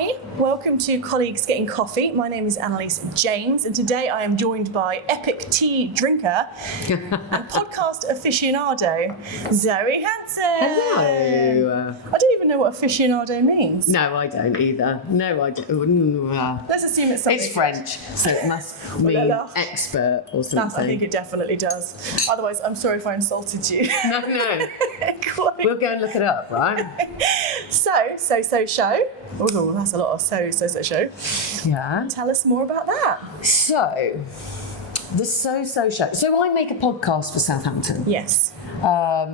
Hi, welcome to Colleagues Getting Coffee. My name is Annelies James, and today I am joined by epic tea drinker and podcast aficionado, Zoe Hanson. Hello. I don't even know what aficionado means. No, I don't either. No, I don't. Let's assume it's something. It's French, so it must mean expert or something. I think it definitely does. Otherwise, I'm sorry if I insulted you. No. We'll go and look it up, right? So show. Oh, that's a lot of so show. Yeah. Tell us more about that. So, the so show. So I make a podcast for Southampton. Yes. I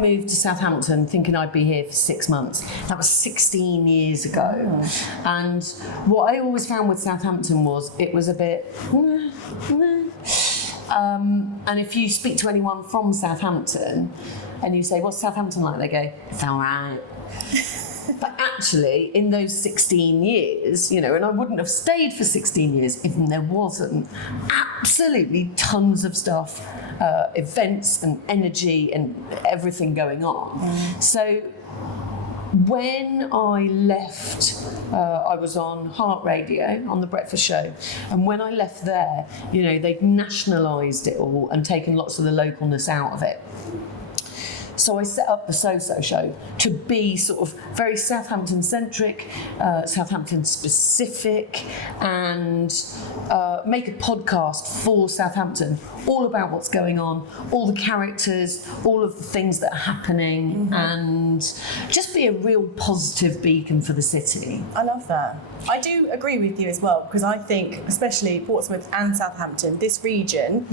moved to Southampton thinking I'd be here for 6 months. That was 16 years ago. Oh. And what I always found with Southampton was it was a bit... and if you speak to anyone from Southampton and you say, what's Southampton like? They go, it's all right. But actually, in those 16 years, and I wouldn't have stayed for 16 years if there wasn't absolutely tons of stuff, events and energy and everything going on. So when I left, I was on Heart Radio, on the breakfast show, and when I left there, they'd nationalised it all and taken lots of the localness out of it. So I set up the So Show to be sort of very Southampton-centric, Southampton-specific, and make a podcast for Southampton, all about what's going on, all the characters, all of the things that are happening, and just be a real positive beacon for the city. I love that. I do agree with you as well, because I think, especially Portsmouth and Southampton, this region,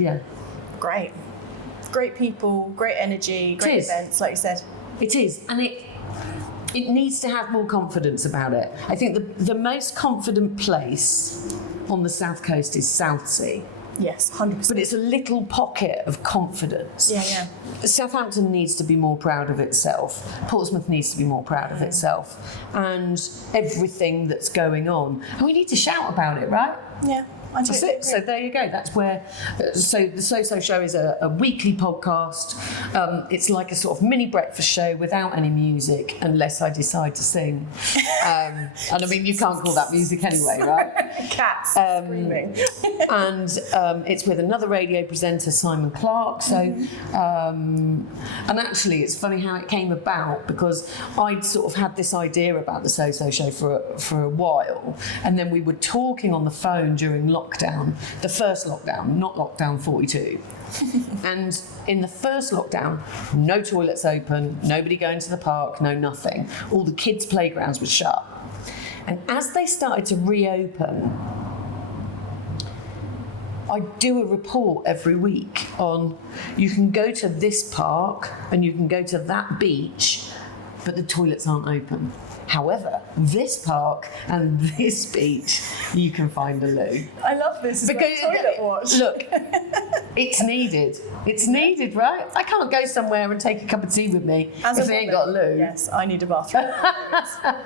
great. Great people, great energy, great events, like you said. It is, and it needs to have more confidence about it. I think the most confident place on the south coast is Southsea. Yes, 100%. But it's a little pocket of confidence. Yeah. Southampton needs to be more proud of itself. Portsmouth needs to be more proud of itself. And everything that's going on. And we need to shout about it, right? Yeah. That's it. So there you go. That's where. So the So Show is a weekly podcast. It's like a sort of mini breakfast show without any music, unless I decide to sing. And I mean, you can't call that music anyway, right? Cats screaming. And it's with another radio presenter, Simon Clark. So, and actually, it's funny how it came about, because I'd sort of had this idea about the So Show for a while, and then we were talking on the phone during lockdown, the first lockdown, not lockdown 42. And in the first lockdown, no toilets open, nobody going to the park, no nothing. All the kids' playgrounds were shut. And as they started to reopen, I do a report every week on, you can go to this park and you can go to that beach, but the toilets aren't open. However, this park and this beach, you can find a loo. I love this. Because toilet watch. Look, it's needed. It's needed, right? I can't go somewhere and take a cup of tea with me if they ain't got a loo. Yes, I need a bathroom.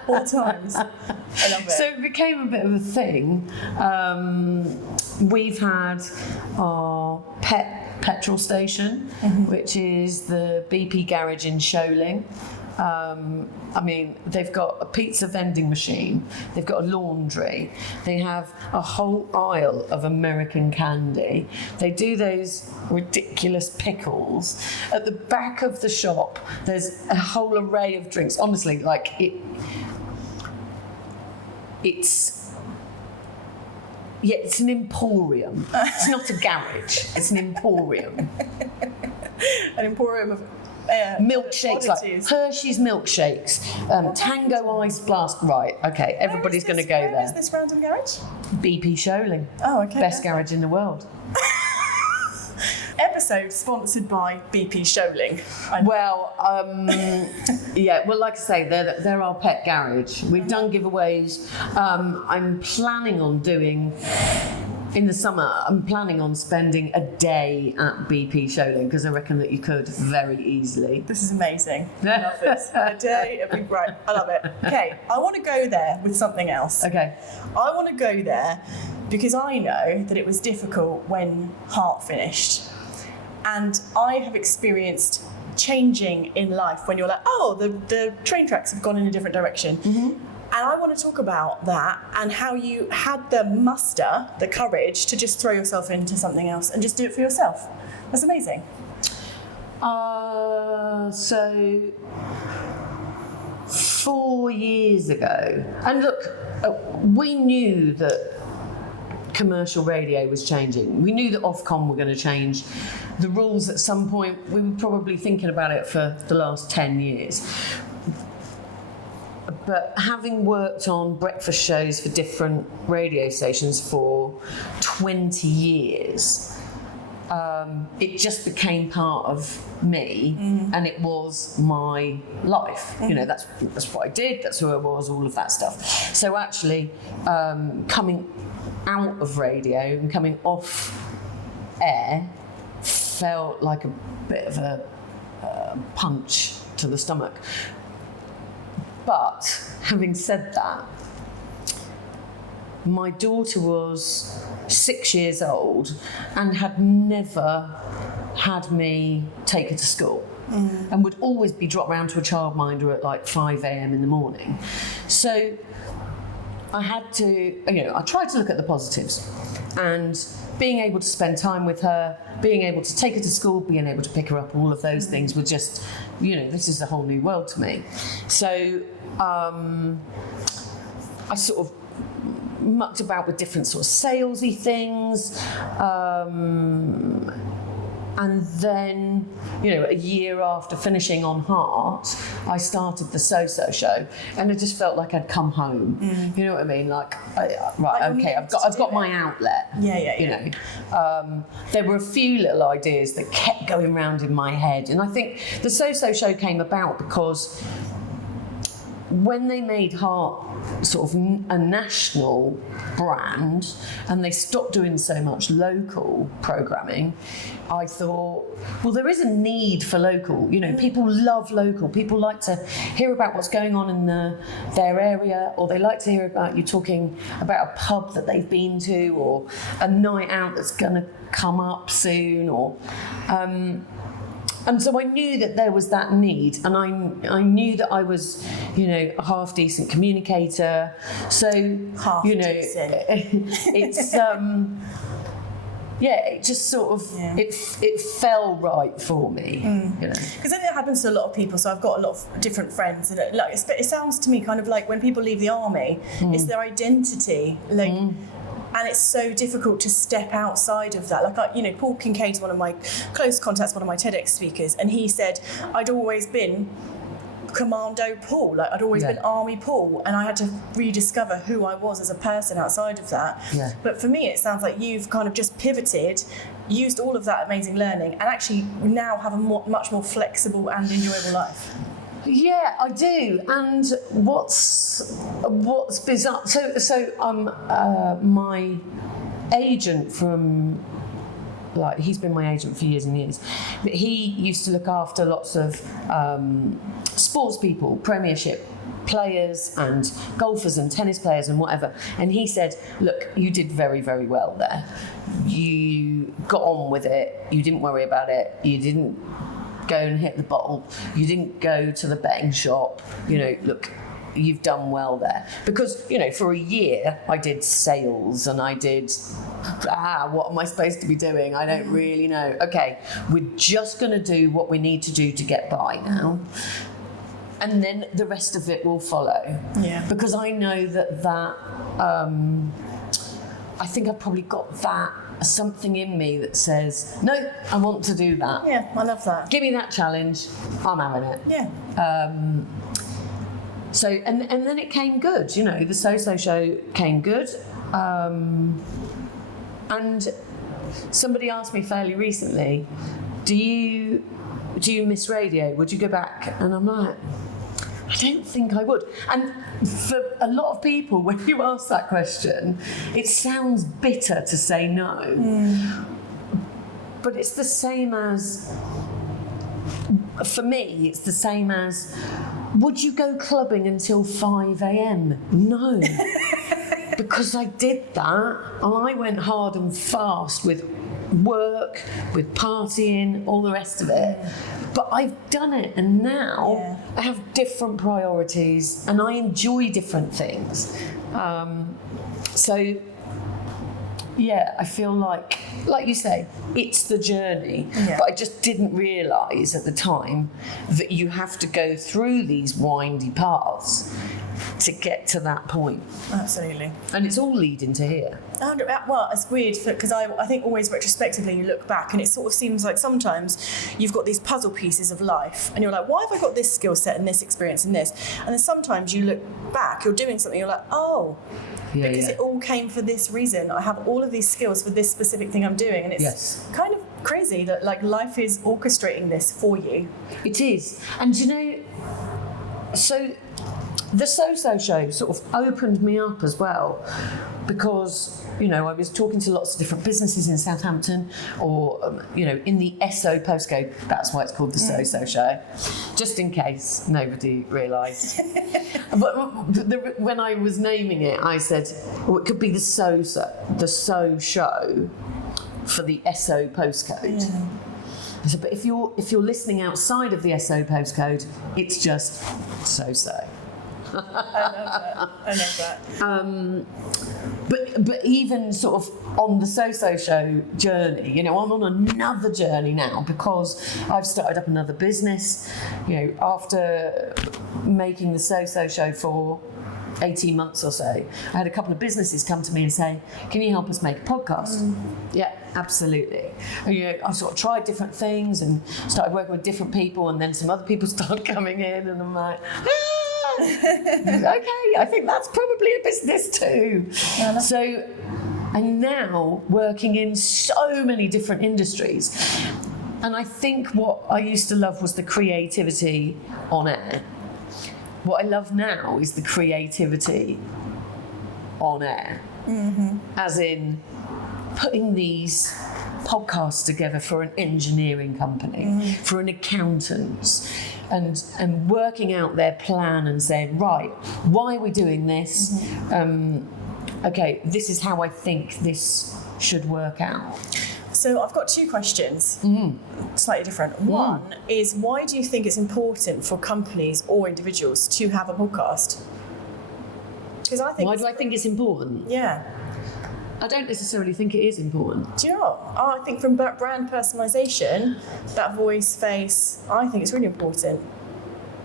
All times. I love it. So it became a bit of a thing. We've had our pet petrol station, which is the BP garage in Sholing. I mean, they've got a pizza vending machine, they've got a laundry, they have a whole aisle of American candy, they do those ridiculous pickles. At the back of the shop, there's a whole array of drinks. Honestly, like it's an emporium. It's not a garage, it's an emporium. An emporium of milkshakes, like Hershey's milkshakes, Tango Ice Blast. Right, okay, everybody's going to go there. Where is this random garage? BP Sholing. Oh, okay. Best garage in the world. Episode sponsored by BP Sholing. Well, like I say, they're our pet garage. We've done giveaways. I'm planning on doing... In the summer, I'm planning on spending a day at BP Sholing, because I reckon that you could very easily. This is amazing. I love this. A day, it'd be great. I love it. Okay, I want to go there with something else. Okay. I want to go there because I know that it was difficult when Heart finished. And I have experienced changing in life when you're like, oh, the train tracks have gone in a different direction. And I want to talk about that and how you had the courage to just throw yourself into something else and just do it for yourself. That's amazing. So 4 years ago, and look, we knew that commercial radio was changing. We knew that Ofcom were going to change the rules at some point. We were probably thinking about it for the last 10 years. But having worked on breakfast shows for different radio stations for 20 years, it just became part of me, and it was my life. You know, that's what I did, that's who I was, all of that stuff. So actually, coming out of radio and coming off air felt like a bit of a punch to the stomach. But having said that, my daughter was 6 years old and had never had me take her to school, and would always be dropped round to a childminder at like 5 a.m. in the morning. So I had to, I tried to look at the positives, and being able to spend time with her, being able to take her to school, being able to pick her up, all of those things were just, this is a whole new world to me. So I sort of mucked about with different sort of salesy things, and then, a year after finishing on Heart, I started the So-So show, and it just felt like I'd come home. You know what I mean? Like, I've got my outlet. Yeah. There were a few little ideas that kept going round in my head, and I think the So-So show came about because when they made Heart sort of a national brand and they stopped doing so much local programming, I thought, well, there is a need for local. People love local. People like to hear about what's going on in their area, or they like to hear about you talking about a pub that they've been to, or a night out that's going to come up soon, or and so I knew that there was that need, and I knew that I was, a half decent communicator. So decent. It's it just sort of it fell right for me. Because I think it happens to a lot of people. So I've got a lot of different friends, and it sounds to me kind of like when people leave the army, it's their identity, and it's so difficult to step outside of that. Like, Paul Kincaid's one of my close contacts, one of my TEDx speakers, and he said, I'd always been Commando Paul, like I'd always been Army Paul, and I had to rediscover who I was as a person outside of that. But for me, it sounds like you've kind of just pivoted, used all of that amazing learning, and actually now have a much more flexible and enjoyable life. Yeah, I do. And what's bizarre? So my agent from, he's been my agent for years and years, but he used to look after lots of sports people, Premiership players and golfers and tennis players and whatever. And he said, look, you did very, very well there. You got on with it. You didn't worry about it. You didn't go and hit the bottle. You didn't go to the betting shop. Look, you've done well there. Because, for a year I did sales and I did, what am I supposed to be doing? I don't really know. Okay, we're just going to do what we need to do to get by now. And then the rest of it will follow. Yeah. Because I know that I think I've probably got that something in me that says, no, I want to do that. Yeah, I love that. Give me that challenge, I'm having it. Yeah. So, and then it came good, the So-So show came good. And somebody asked me fairly recently, do you miss radio? Would you go back? And I'm like, I don't think I would. And for a lot of people, when you ask that question, it sounds bitter to say no. But it's the same as, for me, it's the same as, would you go clubbing until 5 a.m? No. Because I did that, and I went hard and fast with work, with partying, all the rest of it. But I've done it, and now I have different priorities, and I enjoy different things. So yeah, I feel like you say, it's the journey. But I just didn't realise at the time that you have to go through these windy paths to get to that point. Absolutely. And it's all leading to here. Well, it's weird because I think always retrospectively you look back and it sort of seems like sometimes you've got these puzzle pieces of life and you're like, why have I got this skill set and this experience and this? And then sometimes you look back, you're doing something, you're like, oh, because it all came for this reason. I have all of these skills for this specific thing I'm doing, and it's kind of crazy that like life is orchestrating this for you. It is. And you know, so the So-So show sort of opened me up as well, because, you know, I was talking to lots of different businesses in Southampton, or, you know, in the SO postcode. That's why it's called the So-So show, just in case nobody realised. But when I was naming it, I said, well, it could be the So show for the SO postcode. I said, but if you're listening outside of the SO postcode, it's just So-So. I love that. But even sort of on the So-So show journey, you know, I'm on another journey now because I've started up another business. You know, after making the So-So show for 18 months or so, I had a couple of businesses come to me and say, can you help us make a podcast? Yeah, absolutely. And, you know, I sort of tried different things and started working with different people, and then some other people started coming in, and I'm like, okay, I think that's probably a business too. So I'm now working in so many different industries, and I think what I used to love was the creativity on air. What I love now is the creativity on air, as in putting these podcasts together for an engineering company, for an accountant, and working out their plan and saying, right, why are we doing this? Okay, this is how I think this should work out. So I've got two questions, slightly different. One is, why do you think it's important for companies or individuals to have a podcast? Because I think. Why do I think it's important? Yeah. I don't necessarily think it is important. Do you know what? I think from brand personalisation, that voice, face, I think it's really important.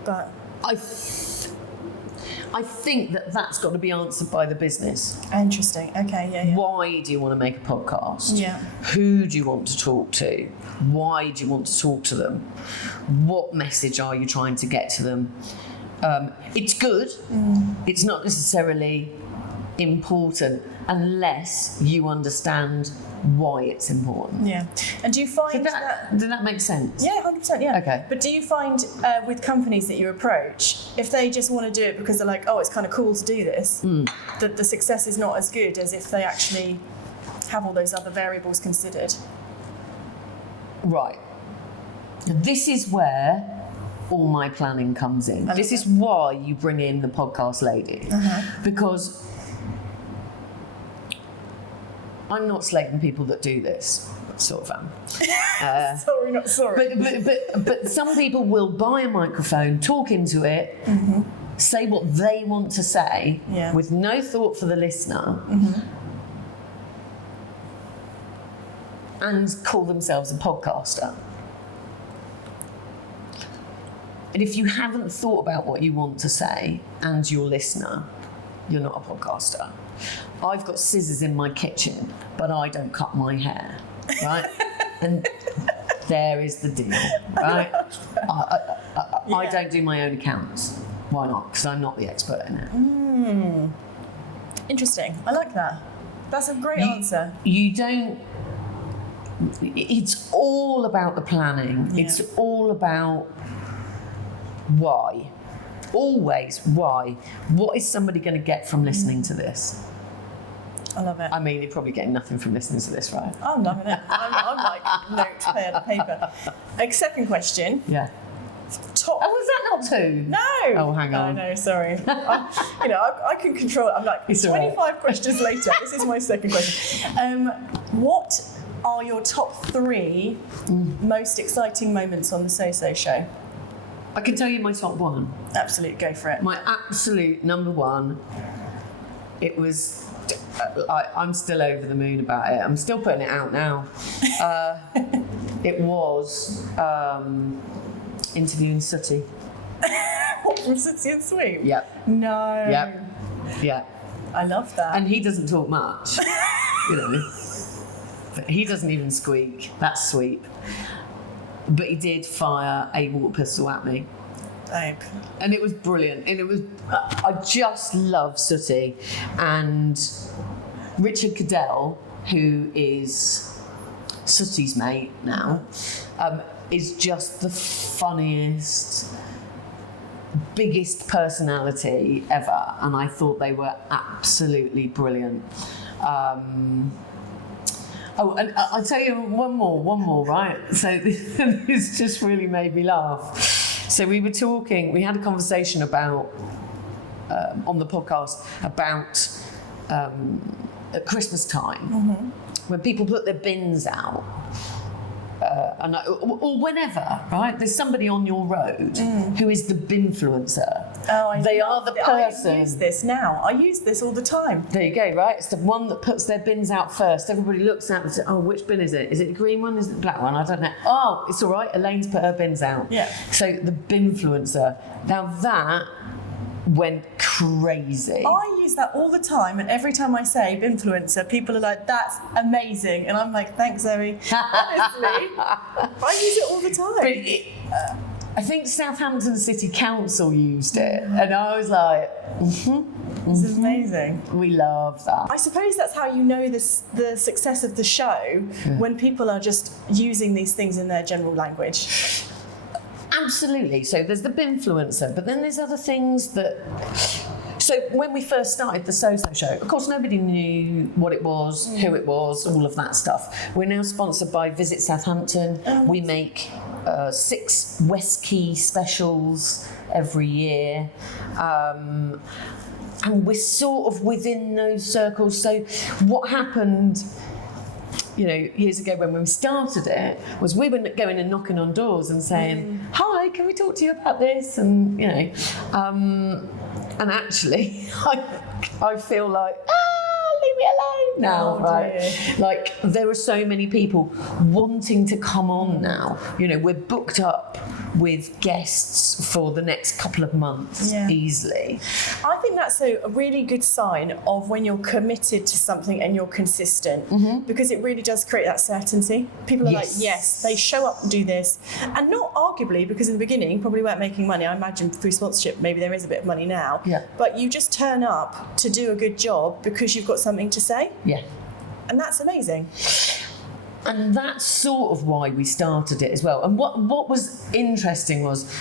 But I think that's got to be answered by the business. Interesting. Okay, yeah. Why do you want to make a podcast? Yeah. Who do you want to talk to? Why do you want to talk to them? What message are you trying to get to them? It's good. It's not necessarily important unless you understand why it's important. Yeah. And do you find did that make sense? Yeah, 100%, yeah. Okay. But do you find with companies that you approach, if they just want to do it because they're like, oh, it's kind of cool to do this, that the success is not as good as if they actually have all those other variables considered? Right. This is where all my planning comes in. This is why you bring in the podcast lady. Because I'm not slating people that do this, sort of am. Sorry, not sorry. But some people will buy a microphone, talk into it, say what they want to say, with no thought for the listener, and call themselves a podcaster. And if you haven't thought about what you want to say and your listener, you're not a podcaster. I've got scissors in my kitchen, but I don't cut my hair, right? And there is the deal, right? I don't do my own accounts. Why not? Because I'm not the expert in it. Interesting. I like that. That's a great answer. You don't. It's all about the planning. Yeah. It's all about why. Always why. What is somebody going to get from listening to this? I love it. I mean, you're probably getting nothing from listening to this, right? I'm loving it. I'm like notes, pen, and paper. Second question. Yeah. Top. Oh, was that not two? No. Oh, hang on. No, sorry. I can control it. I'm like, It's 25 all right. questions later. This is my second question. What are are your top 3 most exciting moments on the So-So show? I can tell you my top 1. Absolute, go for it. My absolute number 1, it was, I'm still over the moon about it. I'm still putting it out now. It was interviewing Sooty. What, from Sooty and Sweep? Yep. No. Yep. Yeah. I love that. And he doesn't talk much, you know. But he doesn't even squeak. That's Sweep. But he did fire a water pistol at me. Babe. And it was brilliant. And it was, I just love Sooty. And Richard Cadell, who is Sooty's mate now, is just the funniest, biggest personality ever. And I thought they were absolutely brilliant. Oh, and I'll tell you one more, right? So this just really made me laugh. So we had a conversation about, on the podcast, about at Christmas time, when people put their bins out, or whenever, right? There's somebody on your road who is the binfluencer. Oh, they are the person. I use this now. I use this all the time. There you go, right? It's the one that puts their bins out first. Everybody looks at it and says, oh, which bin is it? Is it the green one? Is it the black one? I don't know. Oh, it's all right. Elaine's put her bins out. Yeah. So the binfluencer. Now that went crazy. I use that all the time, and every time I say binfluencer, people are like, that's amazing. And I'm like, thanks, Zoe. Honestly, I use it all the time. I think Southampton City Council used it, and I was like, This is amazing. We love that. I suppose that's how you know the success of the show, when people are just using these things in their general language. Absolutely. So there's the binfluencer, but then there's other things that... So when we first started the So-So show, of course, nobody knew what it was, who it was, all of that stuff. We're now sponsored by Visit Southampton. We make 6 West Key specials every year. And we're sort of within those circles. So what happened, you know, years ago when we started it, was we were going and knocking on doors and saying, hi, can we talk to you about this? And, you know, and actually, I feel like, leave me alone now, right? Dear. Like, there are so many people wanting to come on now. You know, we're booked up with guests for the next couple of months easily. I think that's a really good sign of when you're committed to something and you're consistent, because it really does create that certainty. People are like, yes, they show up and do this. And not arguably, because in the beginning, probably weren't making money. I imagine through sponsorship, maybe there is a bit of money now. Yeah. But you just turn up to do a good job because you've got something to say. Yeah. And that's amazing. And that's sort of why we started it as well. And what was interesting was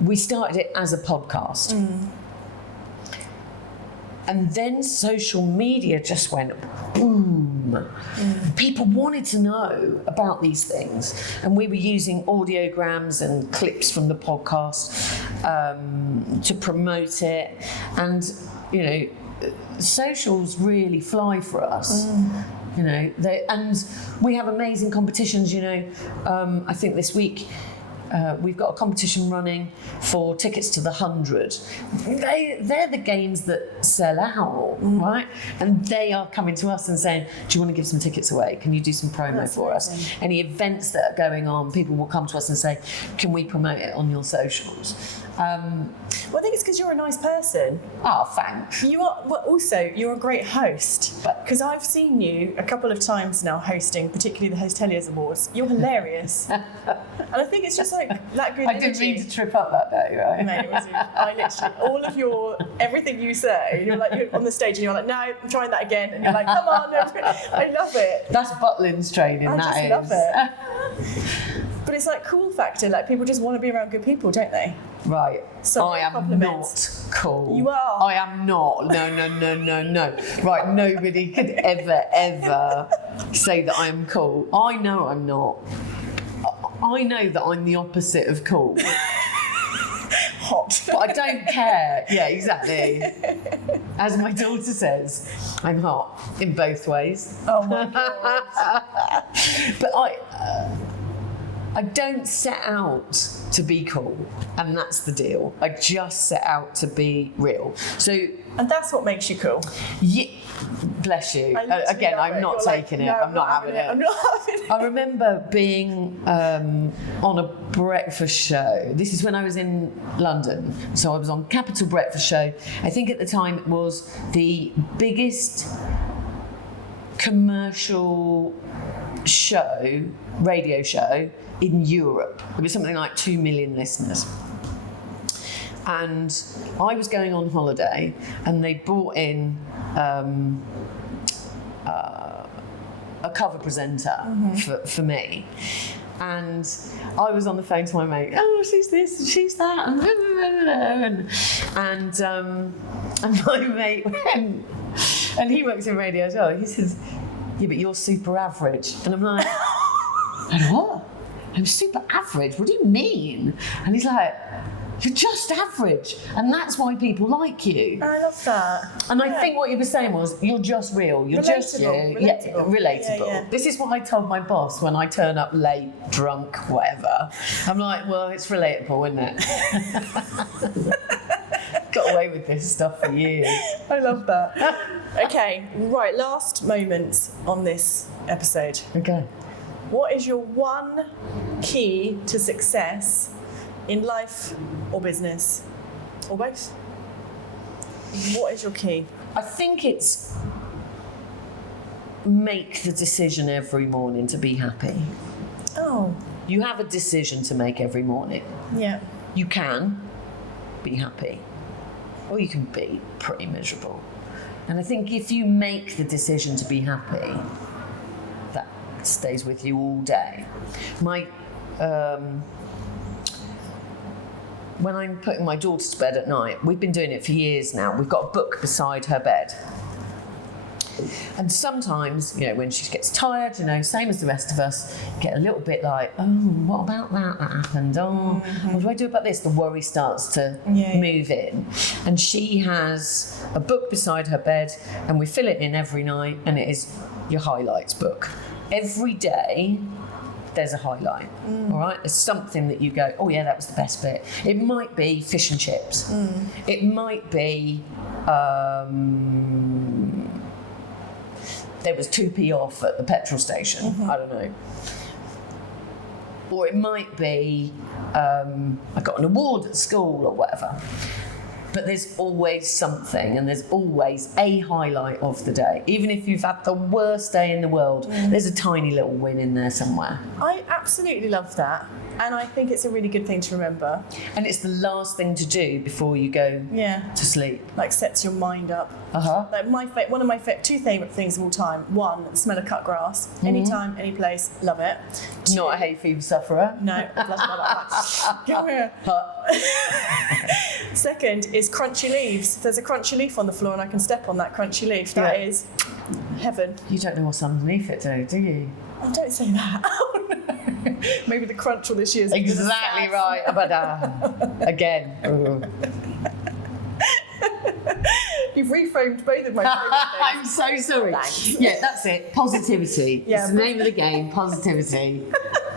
we started it as a podcast. And then social media just went boom. People wanted to know about these things. And we were using audiograms and clips from the podcast to promote it. And, you know, socials really fly for us. You know, and we have amazing competitions. You know, I think this week we've got a competition running for tickets to the 100. They're the games that sell out, right? And they are coming to us and saying, do you want to give some tickets away? Can you do some promo for us? Any events that are going on, people will come to us and say, can we promote it on your socials? Well, I think it's because you're a nice person. Oh, thanks. You are. Well, also, you're a great host. Because I've seen you a couple of times now hosting, particularly the Hosteliers Awards. You're hilarious. And I think it's just like that good I didn't mean to trip up that day, right? Mate, it was, I literally, all of your, everything you say, you're on the stage and you're like, no, I'm trying that again. And you're like, come on. No. I love it. That's Butlin's training, I that just love it. But it's like cool factor, like people just want to be around good people, don't they? Right. So I am not cool. You are. I am not. No. Right, nobody could ever say that I am cool. I know I'm not. I know that I'm the opposite of cool. Hot. But I don't care. Yeah, exactly. As my daughter says, I'm hot in both ways. Oh my God. But I don't set out to be cool, and that's the deal. I just set out to be real. So, and that's what makes you cool. yeah, bless you. Again, I'm not taking it. I'm not having it. I'm not having it. I remember being on a breakfast show. This is when I was in London. So I was on Capital Breakfast Show. I think at the time it was the biggest commercial show, radio show in Europe. It was something like 2 million listeners. And I was going on holiday, and they brought in a cover presenter for me. And I was on the phone to my mate, oh, she's this and she's that. And my mate went, and he works in radio as well, he says, yeah, but you're super average. And I'm like, and what? I'm super average? What do you mean? And he's like, you're just average, and that's why people like you. I love that. And I think what you were saying was, you're just real. You're just you. Relatable. Yeah, relatable. Yeah. This is what I told my boss when I turn up late, drunk, whatever. I'm like, well, it's relatable, isn't it? Got away with this stuff for years. I love that. Okay, right, last moments on this episode. Okay. What is your one key to success in life or business, or both? What is your key? I think it's make the decision every morning to be happy. Oh. You have a decision to make every morning. Yeah. You can be happy, or you can be pretty miserable. And I think if you make the decision to be happy, that stays with you all day. When I'm putting my daughter to bed at night, we've been doing it for years now, we've got a book beside her bed. And sometimes, when she gets tired, same as the rest of us, get a little bit like, oh, what about that happened? Oh, what do I do about this? The worry starts to move in. And she has a book beside her bed, and we fill it in every night, and it is your highlights book. Every day, there's a highlight, all right? There's something that you go, oh yeah, that was the best bit. It might be fish and chips. It might be there was 2p off at the petrol station. I don't know. Or it might be I got an award at school or whatever. But there's always something, and there's always a highlight of the day. Even if you've had the worst day in the world, there's a tiny little win in there somewhere. I absolutely love that. And I think it's a really good thing to remember. And it's the last thing to do before you go to sleep. Like sets your mind up. Like one of my two favourite things of all time. One, the smell of cut grass. Anytime, any place, love it. Two, not a hay fever sufferer. No, love that. Come here. Second is crunchy leaves. If there's a crunchy leaf on the floor and I can step on that crunchy leaf, that is heaven. You don't know what's underneath it, do you? Oh, don't say that. Oh, no. Maybe the crunch all this year is exactly right. But again. You've reframed both of my favourite things. I'm so sorry. Thanks. Yeah, that's it. Positivity. It's the name of the game. Positivity.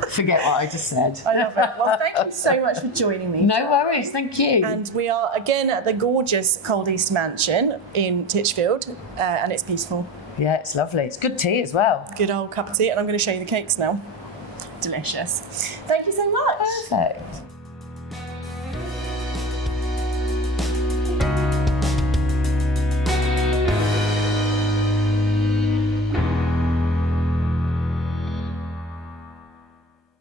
Forget what I just said. I love it. Well, thank you so much for joining me. No worries. Thank you. And we are again at the gorgeous Cold East Mansion in Titchfield, and it's beautiful. Yeah, it's lovely. It's good tea as well. Good old cup of tea, and I'm going to show you the cakes now. Delicious. Thank you so much. Perfect.